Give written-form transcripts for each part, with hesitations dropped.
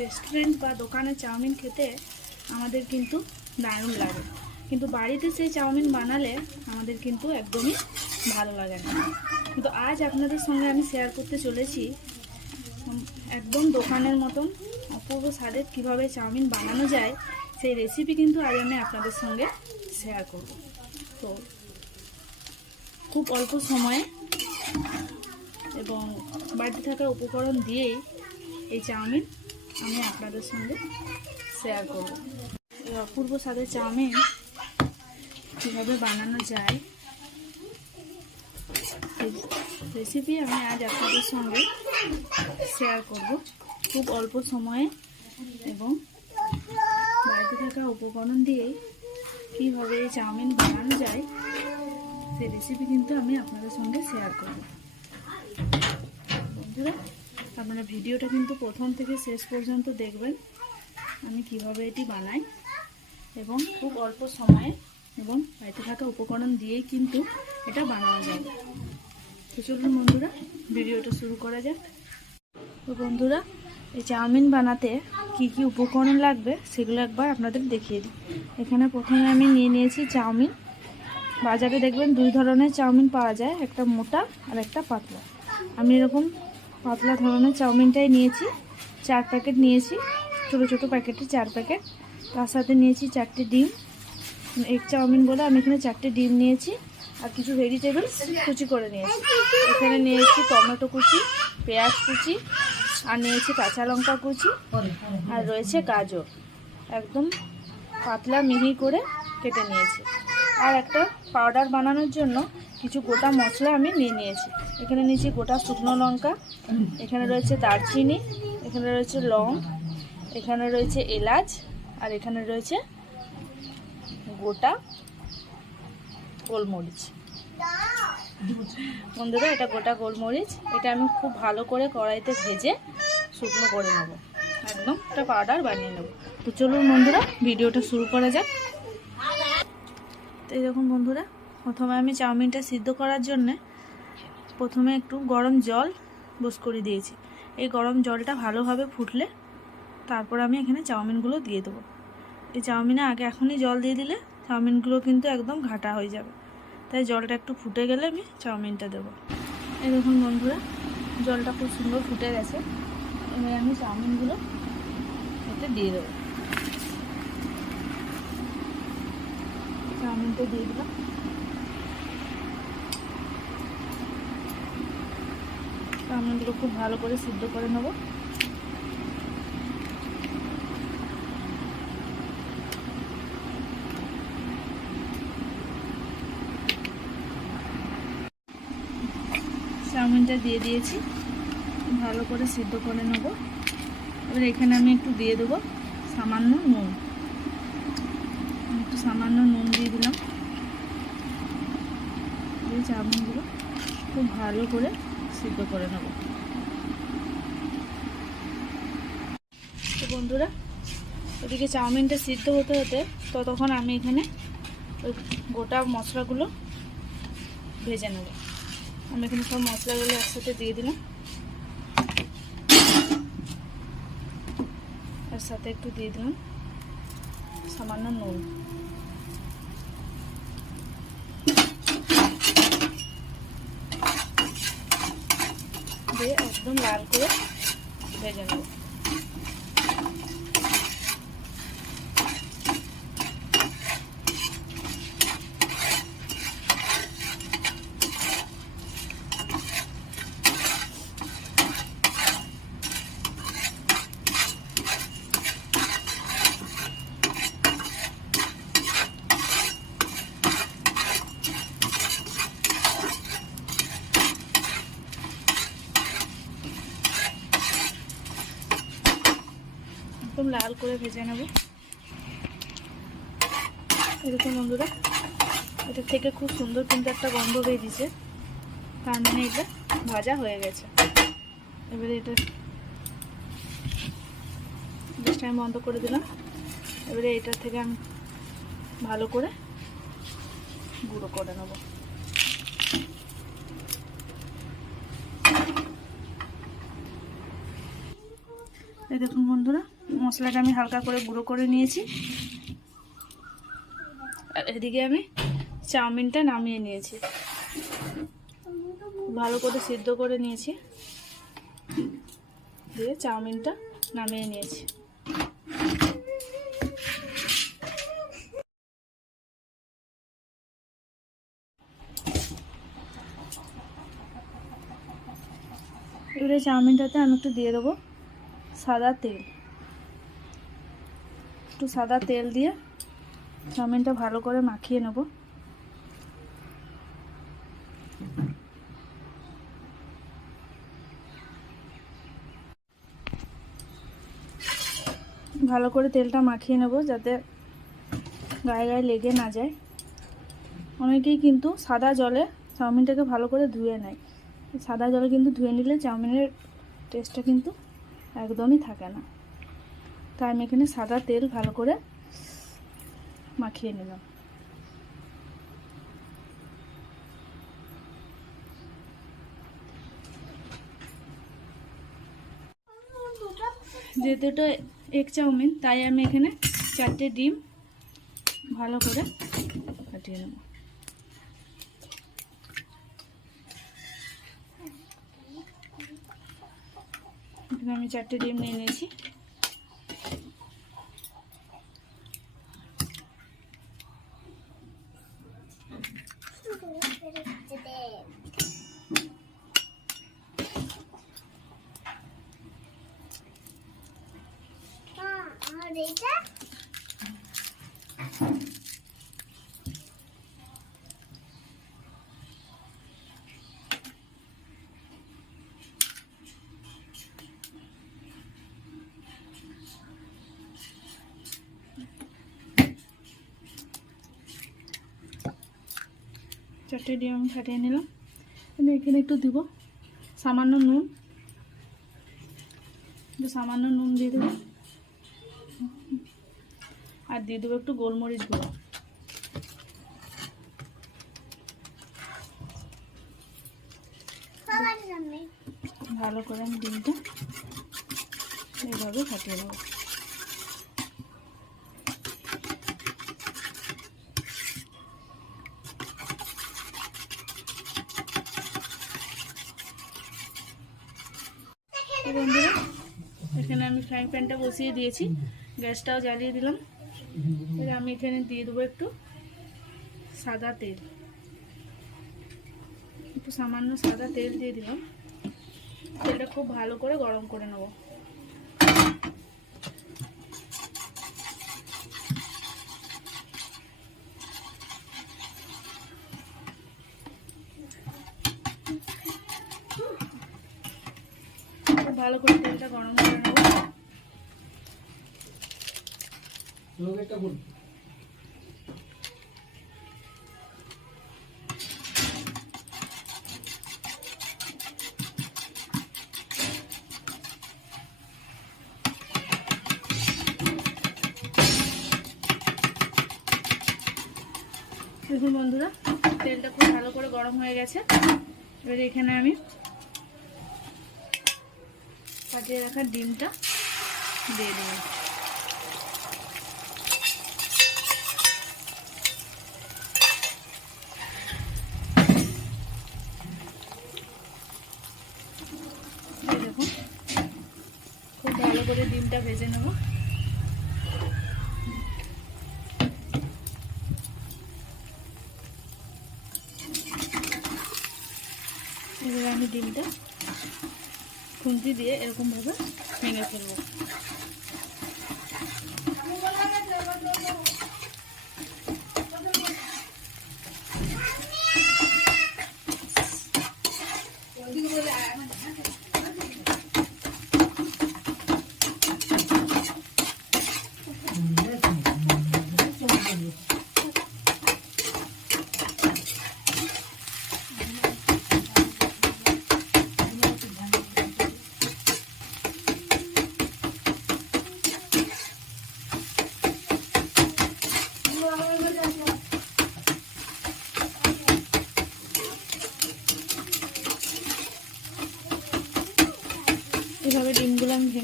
Restaurant বা দোকানে chowmein খেতে আমাদের কিন্তু দারুণ লাগে, কিন্তু বাড়িতে সেই চাউমিন বানালে আমাদের কিন্তু একদমই ভালো লাগে না। কিন্তু আজ আপনাদের সঙ্গে আমি শেয়ার করতে চলেছি একদম দোকানের মতন অপূর্ব স্বাদের কীভাবে চাউমিন বানানো যায় সেই রেসিপি কিন্তু আজ আমি আপনাদের সঙ্গে শেয়ার করব। তো খুব অল্প সময়ে এবং বাড়িতে থাকা উপকরণ দিয়েই এই চাউমিন আমি আপনাদের সঙ্গে শেয়ার করব। এই অপূর্ব স্বাদের চাউমিন কীভাবে বানানো যায় রেসিপি আমি আজ আপনাদের সঙ্গে শেয়ার করব খুব অল্প সময়ে এবং বাড়িতে থাকা উপকরণ দিয়েই কীভাবে এই চাউমিন বানানো যায় সেই রেসিপি কিন্তু আমি আপনাদের সঙ্গে শেয়ার করব। বন্ধুরা, আপনারা ভিডিওটা কিন্তু প্রথম থেকে শেষ পর্যন্ত দেখবেন আমি কিভাবে এটি বানাই এবং খুব অল্প সময়ে এবং বাড়িতে থাকা উপকরণ দিয়েই কিন্তু এটা বানানো যায়। তো চলুন বন্ধুরা, ভিডিওটা শুরু করা যাক। তো বন্ধুরা, এই চাউমিন বানাতে কি কি উপকরণ লাগবে সেগুলো একবার আপনাদের দেখিয়ে দিই। এখানে প্রথমে আমি নিয়ে নিয়েছি চাউমিন। বাজারে দেখবেন দুই ধরনের চাউমিন পাওয়া যায়, একটা মোটা আর একটা পাতলা। আমি এরকম পাতলা ধরনের চাউমিনটাই নিয়েছি, 4 প্যাকেট নিয়েছি, ছোটো ছোটো প্যাকেটে 4 প্যাকেট। তার সাথে নিয়েছি 4টে ডিম। এগ চাউমিন বলে আমি এখানে 4টে ডিম নিয়েছি আর কিছু ভেজিটেবলস কুচি করে নিয়েছি। এখানে নিয়েছি টমেটো কুচি, পেঁয়াজ কুচি, আর নিয়েছি কাঁচা লঙ্কা কুচি, আর রয়েছে গাজর একদম পাতলা মিহি করে কেটে নিয়েছি। আর একটা পাউডার বানানোর জন্য কিছু গোটা মশলা আমি নিয়ে নিয়েছি। এখানে নিয়েছি গোটা শুকনো লঙ্কা, এখানে রয়েছে দারচিনি, এখানে রয়েছে লং, এখানে রয়েছে এলাচ, আর এখানে রয়েছে গোটা গোলমরিচ। বন্ধুরা, এটা গোটা গোলমরিচ, এটা আমি খুব ভালো করে কড়াইতে ভেজে শুকনো করে নেব, একদম একটা পাউডার বানিয়ে নেব। তো চলুন বন্ধুরা, ভিডিওটা শুরু করা যাক। তো এই দেখুন বন্ধুরা, প্রথমে আমি চাউমিনটা সিদ্ধ করার জন্যে প্রথমে একটু গরম জল বস করে দিয়েছি। এই গরম জলটা ভালোভাবে ফুটলে তারপর আমি এখানে চাউমিনগুলো দিয়ে দেবো। এই চাউমিনে আগে এখনই জল দিয়ে দিলে চাউমিনগুলো কিন্তু একদম ঘাটা হয়ে যাবে, তাই জলটা একটু ফুটে গেলে আমি চাউমিনটা দেবো। এই দেখুন বন্ধুরা, জলটা খুব সুন্দর ফুটে গেছে। এবার আমি চাউমিনগুলো এতে দিয়ে দেবো। চাউমিনটা দিয়ে দিলাম। চাউমিনগুলো খুব ভালো করে সিদ্ধ করে নেব। চাউমিনটা দিয়ে দিয়েছি, ভালো করে সিদ্ধ করে নেব। এবার এখানে আমি একটু দিয়ে দেবো সামান্য নুন, একটু সামান্য নুন দিয়ে দিলাম। এই চাউমিনগুলো খুব ভালো করে সিদ্ধ করে নেব। তো বন্ধুরা, ওদিকে চাউমিনটা সিদ্ধ হতে হতে ততক্ষণ আমি এখানে ওই গোটা মশলাগুলো ভেজে নেব। আমি এখানে সব মশলাগুলো একসাথে দিয়ে দিলাম, এর সাথে একটু দিয়ে দিলাম সামান্য নুন। দিয়ে একদম লাল করে ভেজে নেব। একদম লাল করে ভেজে নেব। এরকম বন্ধুরা, এটা থেকে খুব সুন্দর কিন্তু একটা গন্ধ বেরিয়েছে, তার মানে এটা ভাজা হয়ে গেছে। এবারে এটা গ্যাসটা আমি বন্ধ করে দিলাম। এবারে এটা থেকে আমি ভালো করে গুঁড়ো করে নেব। এই দেখুন বন্ধুরা, মশলাটা আমি হালকা করে গুঁড়ো করে নিয়েছি। আর এদিকে আমি চাউমিনটা নামিয়ে নিয়েছি, ভালো করে সিদ্ধ করে নিয়েছি, দিয়ে চাউমিনটা নামিয়ে নিয়েছি। এবারে চাউমিনটাতে আমি একটু দিয়ে দেবো সাদা তেল। একটু সাদা তেল দিয়ে চাউমিনটা ভালো করে মাখিয়ে নেব। ভালো করে তেলটা মাখিয়ে নেব যাতে গায়ে গায়ে লেগে না যায়। অনেকেই কিন্তু সাদা জলে চাউমিনটাকে ভালো করে ধুয়ে নেয়। সাদা জলে কিন্তু ধুয়ে নিলে চাউমিনের টেস্টটা কিন্তু একদমই থাকে না। তাই আমি এখানে সাদা তেল ভালো করে মাখিয়ে নিলাম। যেহেতু এটা এগ চাউমিন, তাই আমি এখানে 4টে ডিম ভালো করে ফাটিয়ে নেব। এখানে আমি 4টে ডিম নিয়ে নিয়েছি। চারটে ডিম আমি ফাটিয়ে নিলাম। এখানে একটু দিব সামান্য নুন, সামান্য নুন দিয়ে দেবো, আর দিয়ে দেবো একটু গোলমরিচ গুঁড়ো। ভালো করে আমি ডিমটা এইভাবে ফাটিয়ে নেব। বন্ধুরা, এখানে আমি ফ্রাইং প্যানটা বসিয়ে দিয়েছি, গ্যাসটাও জ্বালিয়ে দিলাম। এবার আমি এখানে দিয়ে দেবো একটু সাদা তেল, একটু সামান্য সাদা তেল দিয়ে দিলাম। তেলটা খুব ভালো করে গরম করে নেব। ভালো করে তেলটা গরম করে নেব। দেখুন বন্ধুরা, তেলটা খুব ভালো করে গরম হয়ে গেছে। এবার এখানে আমি ফাটিয়ে রাখা ডিমটা দিয়ে দেব। দেখুন, খুব ভালো করে ডিমটা ভেজে নেব। এবার আমি ডিমটা খুন্তি দিয়ে এরকমভাবে ভেঙে ফেলবো।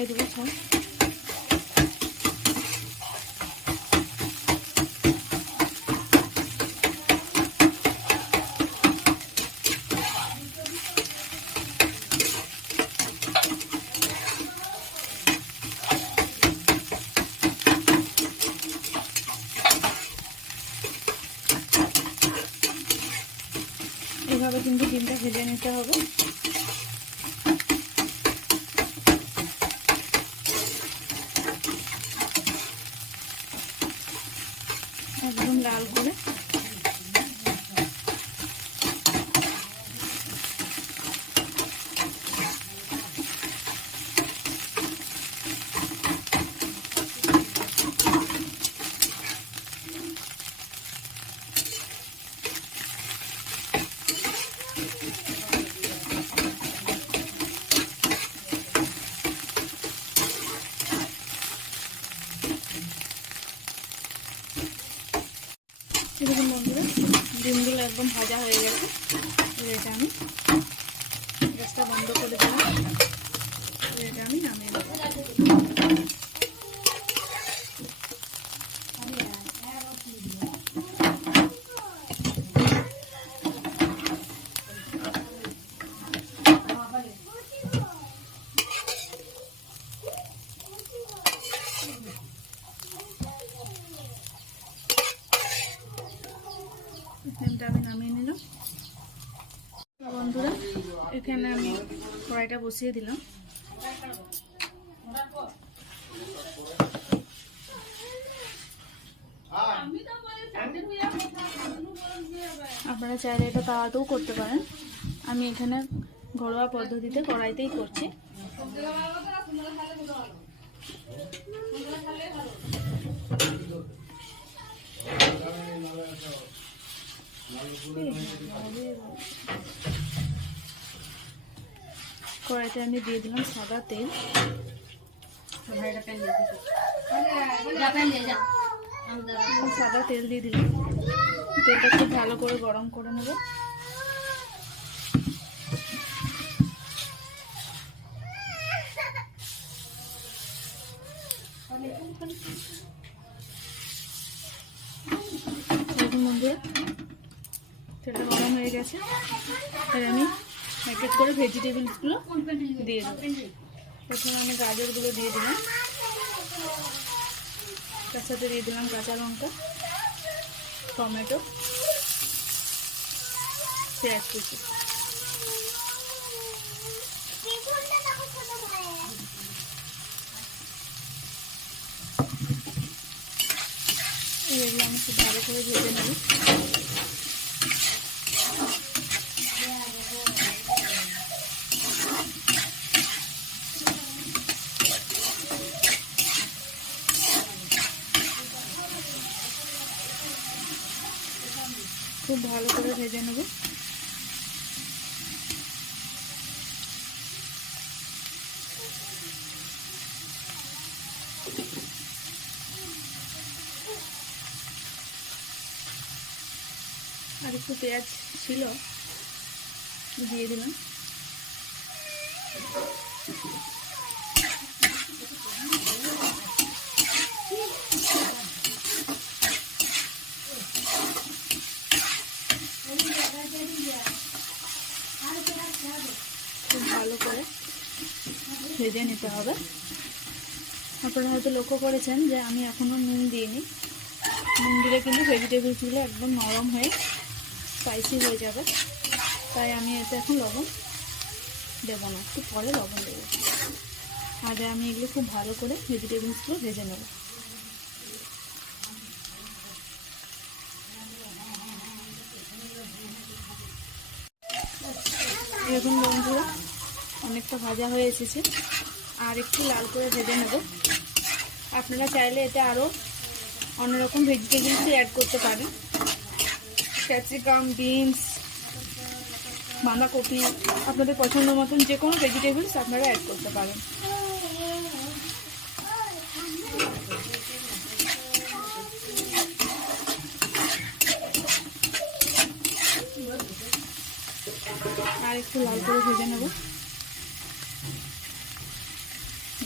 ভেঙে দেবো সব। এইভাবে কিন্তু ডিমটা ভেজে নিতে হবে। একদম লাল করে। দেখুন বন্ধুরা, ডিমগুলো একদম ভাজা হয়ে গেছে। এটা আমি গ্যাসটা বন্ধ করে দিলাম। এটা আমি নামিয়ে দেবো। ডিমটা আমি নামিয়ে নিলাম। বন্ধুরা, এখানে আমি কড়াইটা বসিয়ে দিলাম। আপনারা চাইলে এটা তাওয়াতেও করতে পারেন। আমি এখানে ঘরোয়া পদ্ধতিতে কড়াইতেই করছি। কড়াইতে আমি দিয়ে দিলাম সাদা তেল। সাদা তেল দিয়ে দিলাম। তেলটা খুব ভালো করে গরম করে নেব। বন্ধুরা, তেলটা গরম হয়ে গেছে। আর আমি এক এক করে ভেজিটেবলসগুলো দিয়ে দেবো। প্রথমে আমি গাজরগুলো দিয়ে দিলাম, তার সাথে দিয়ে দিলাম কাঁচা লঙ্কা, টমেটো, পেঁয়াজ কুচি। এগুলো আমি খুব ভালো করে ভেজে নেব। খুব ভালো করে ভেজে নেব। আর একটু পেঁয়াজ ছিল, দিয়ে দিলাম। খুব ভালো করে ভেজে নিতে হবে। আপনারা হয়তো লক্ষ্য করেছেন যে আমি এখনো নুন দিইনি। নুন দিলে কিন্তু ভেজিটেবলসগুলো একদম নরম হয়ে স্পাইসি হয়ে যাবে। তাই আমি এতে এখন লবণ দেবো না, একটু পরে লবণ দেবো। আগে আমি এগুলো খুব ভালো করে ভেজিটেবলসগুলো ভেজে নেব। দেখুন বন্ধুরা, অনেকটা ভাজা হয়ে এসেছে। আর একটু লাল করে ভেজে নেব। আপনারা চাইলে এতে আরও অন্যরকম ভেজিটেবলসই অ্যাড করতে পারেন। ক্যাপসিকাম, বিনস, বাঁধাকপি, আপনাদের পছন্দ মতন যে কোনো ভেজিটেবলস আপনারা অ্যাড করতে পারেন। আর একটু লাল করে ভেজে নেব।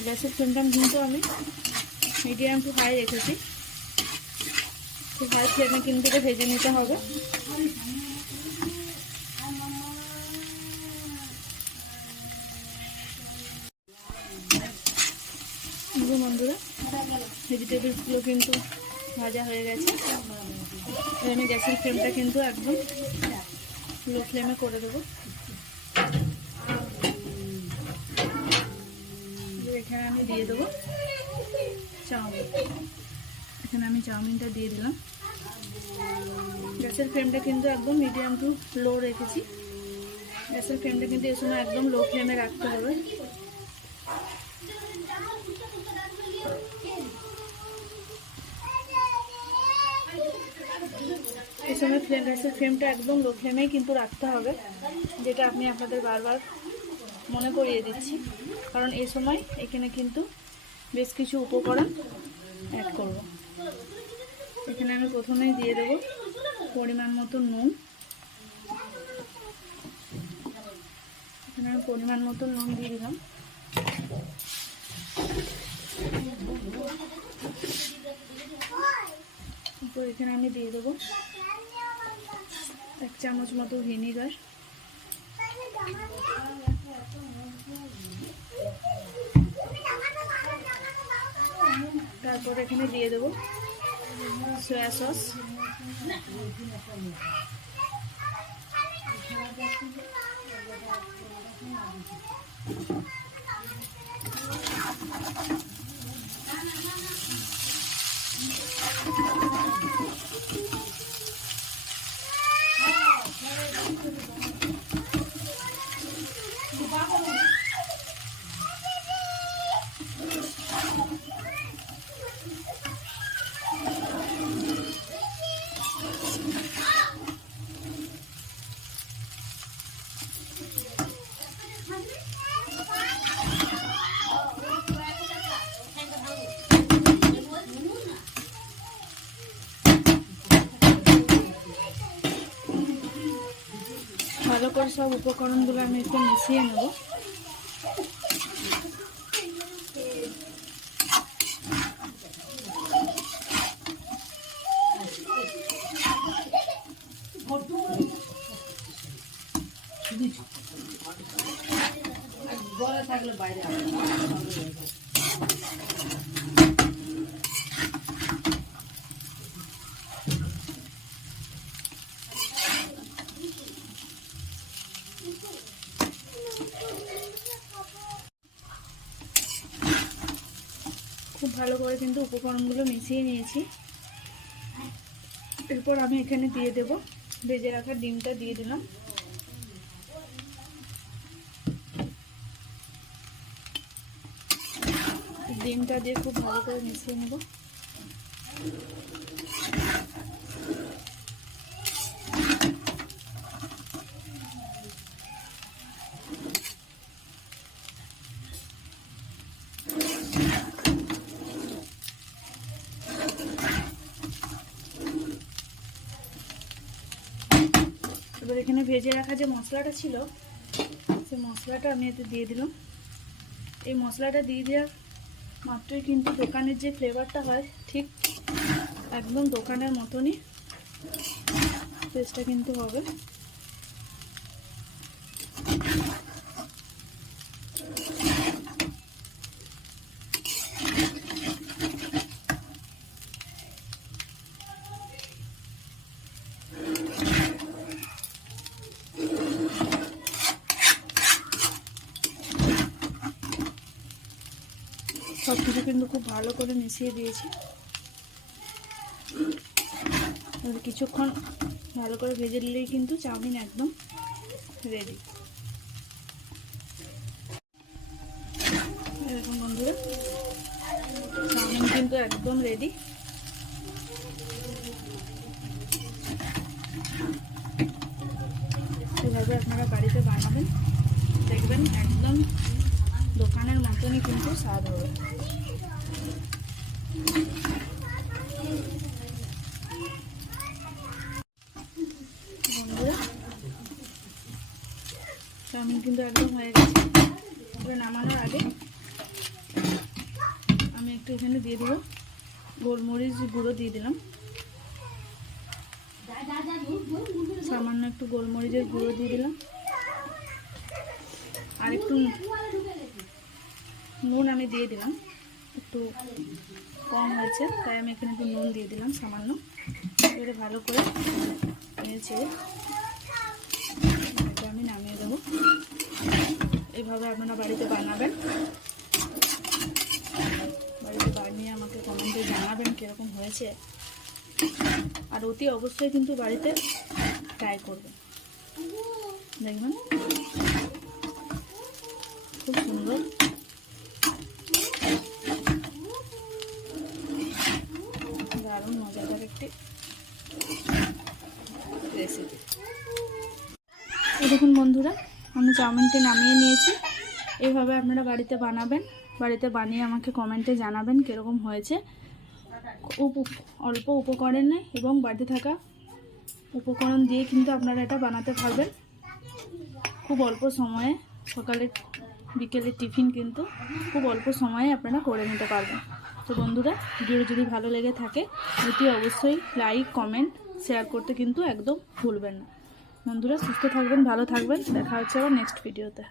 গ্যাসের ফ্লেমটা কিন্তু আমি মিডিয়াম টু হাই রেখেছি। হাই ফ্লেমে কিন্তু এটা ভেজে নিতে হবে। বন্ধুরা ভেজিটেবলসগুলো কিন্তু ভাজা হয়ে গেছে। আমি গ্যাসের ফ্লেমটা কিন্তু একদম লো ফ্লেমে করে দেবো। এখানে আমি দিয়ে দেবো চাউমিন। এখানে আমি চাউমিনটা দিয়ে দিলাম। গ্যাসের ফ্লেমটা কিন্তু একদম মিডিয়াম টু লো রেখেছি। গ্যাসের ফ্লেমটা কিন্তু এই সময় একদম লো ফ্লেমে রাখতে হবে। এই সময় গ্যাসের ফ্লেমটা একদম লো ফ্লেমেই কিন্তু রাখতে হবে, যেটা আমি আপনাদের বারবার মনে করিয়ে দিচ্ছি। কারণ এই সময় এখানে কিন্তু বেশ কিছু উপকরণ অ্যাড করব। এখানে আমি প্রথমেই দিয়ে দেব পরিমাণ মতো নুন। এখানে আমি পরিমাণ মতো নুন দিয়ে দিলাম। তো এখানে আমি দিয়ে দেবো 1 চামচ মতো ভিনিগার। তারপর এখানে দিয়ে দেবো সয়া সস। ভালো করে সব উপকরণগুলো আমি একটু মিশিয়ে নেব। খুব ভালো করে কিন্তু উপকরণগুলো মিশিয়ে নিয়েছি। এরপর আমি এখানে দিয়ে দেব ভেজে রাখা ডিমটা দিয়ে দিলাম। ডিমটা দিয়ে খুব ভালো করে মিশিয়ে নেব। এবার এখানে ভেজে রাখা যে মশলাটা ছিল, সেই মশলাটা আমি এতে দিয়ে দিলাম। এই মশলাটা দিয়ে দেওয়ার মাত্রই কিন্তু দোকানের যে ফ্লেভারটা হয় ঠিক একদম দোকানের মতনই টেস্টটা কিন্তু হবে। সব কিছু কিন্তু খুব ভালো করে মিশিয়ে দিয়েছি। কিছুক্ষণ ভালো করে ভেজে নিলেই কিন্তু চাউমিন একদম রেডি। এরকম বন্ধুরা চাউমিন কিন্তু একদম রেডি। এভাবে আপনারা বাড়িতে বানাবেন, দেখবেন একদম দোকানের মতনই কিন্তু স্বাদ হবে। বন্ধুরা চাউমিন কিন্তু একদম হয়ে গেছে। এবার নামানোর আগে একটু এখানে দিয়ে দেবো গোলমরিচ গুঁড়ো দিয়ে দিলাম, সামান্য একটু গোলমরিচের গুঁড়ো দিয়ে দিলাম, আর একটু নুন আমি দিয়ে দিলাম, একটু কম হয়েছে তাই আমি এখানে একটু নুন দিয়ে দিলাম সামান্য। এবারে ভালো করে নিয়েছে, এটা আমি নামিয়ে দেবো। এইভাবে আপনারা বাড়িতে বানাবেন, বাড়িতে বানিয়ে আমাকে কমেন্টে জানাবেন কীরকম হয়েছে। আর অতি অবশ্যই কিন্তু বাড়িতে ট্রাই করবেন, দেখবেন খুব সুন্দর দারুণ মজাদার একটি রেসিপি। দেখুন বন্ধুরা, আমি চাউমিনটি নামিয়ে নিয়েছি। এইভাবে আপনারা বাড়িতে বানাবেন, বাড়িতে বানিয়ে আমাকে কমেন্টে জানাবেন কীরকম হয়েছে। অল্প উপকরণে এবং বাড়িতে থাকা উপকরণ দিয়ে কিন্তু আপনারা এটা বানাতে পারবেন। খুব অল্প সময়ে সকালে বিকেলের টিফিন কিন্তু খুব অল্প সময়ে আপনারা করে নিতে পারবেন। তো বন্ধুরা, ভিডিওটি যদি ভালো লেগে থাকে অতি অবশ্যই লাইক কমেন্ট শেয়ার করতে কিন্তু একদম ভুলবেন না। বন্ধুরা সুস্থ থাকবেন, ভালো থাকবেন, দেখা হচ্ছে আবার নেক্সট ভিডিওতে।